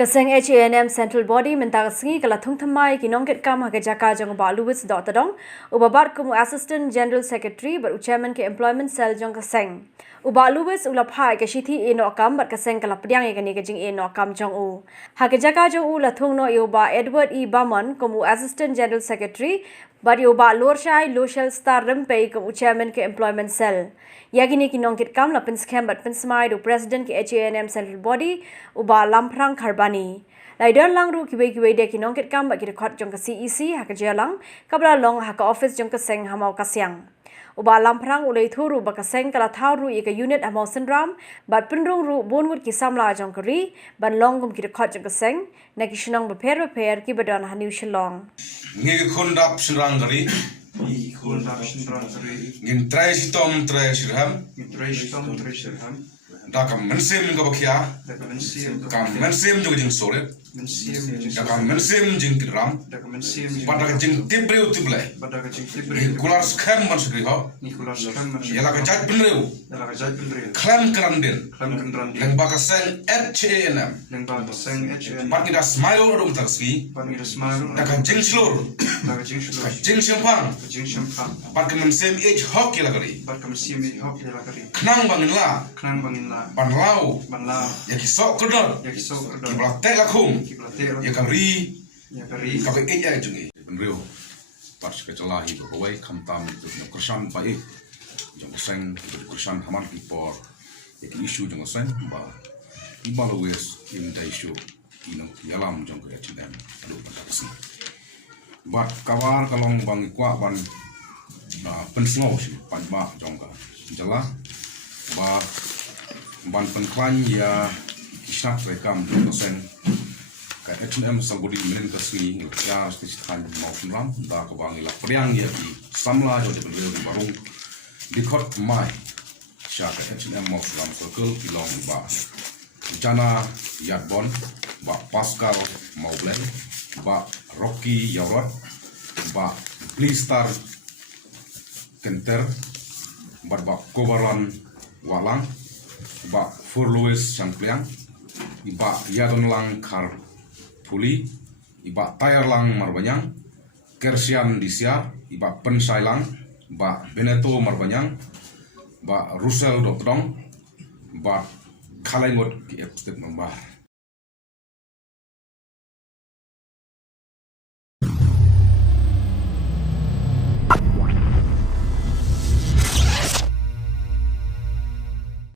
Kaseng Hanm Central Body mentang sengi kala thung thamai ki nongket kam ha jaka jong ba Louis Dohtdong ubabat kumu Assistant General Secretary ber Chairman ke Employment Cell jong kaseng uba Louis ulaphai ke shithi eno kam ber kaseng kala pdiang e kani ke jing eno kam jong u ha jaka jong u la thung no uba Edward E Baman kumu Assistant General Secretary ber uba Lorshai Loshel Star Rempe kumu Chairman ke Employment Cell Yagini ki nongkit kam la pinskem bat pinsmai do President ki Hanm Central Body uba lamprang kharbani. Laidar lang ru kiwe de ki nongkit kam bat ki Dkhot jong ka CEC ha ka jalang kabla long ha ka office jong ka seng hamau ka siang. Uba lamprang ulai thuru ba ka seng kala thau ru i ka unit hamau sendram bat penrung ru bongut ki samla jong ka ri ban long gum ki Dkhot jong ka seng na ki shnang ba per ki badan haniu shilong. Ngi khundap shrang gari ngin trai sitom trai shirham da kam mensim ga bakhya kam mensim jo jing soret da kam mensim jing kram pada ka jing tibreu tiblai kular skam man sugri ho yala ka jat pinreu klam krandin leng ba ka seng Hanm pat ni da smile rum taksi da ka jing slur jing simpang pat ka mensim age hok yala gari knang bangin la banlau ya kisok kedor ki blate lakum ya kari ka be ai jungi benreu pas ke celahi bawai khamtam kursan pai jong seng kursan hamar pipor ya ki issue jong seng ba ibalowes in the issue ino yalam jong ke chidam lu patasi bat kawar kalong bang kwa ban pensngo si pan ba jong ka jala ba ban penklan ya kisah rekam dosen ka Hanm sabudi melen kasih ya stishan mau ram da ka bang ila priang ya di samla jo de barung Dkhot mai sha ka Hanm mau ram circle ilong ba jana yadbon ba Pascal mau blend ba Rocky Yaurot ba Blistar Kenter ba Kobaran Walang ba Furluis Sangpliang iba Yadon Lang Kar Puli iba Tayar Lang Marbanyang Kersian Disia iba Pensai Lang ba Beneto Marbanyang ba Russell Dohtdong ba Kalaingot ki ekstep nombar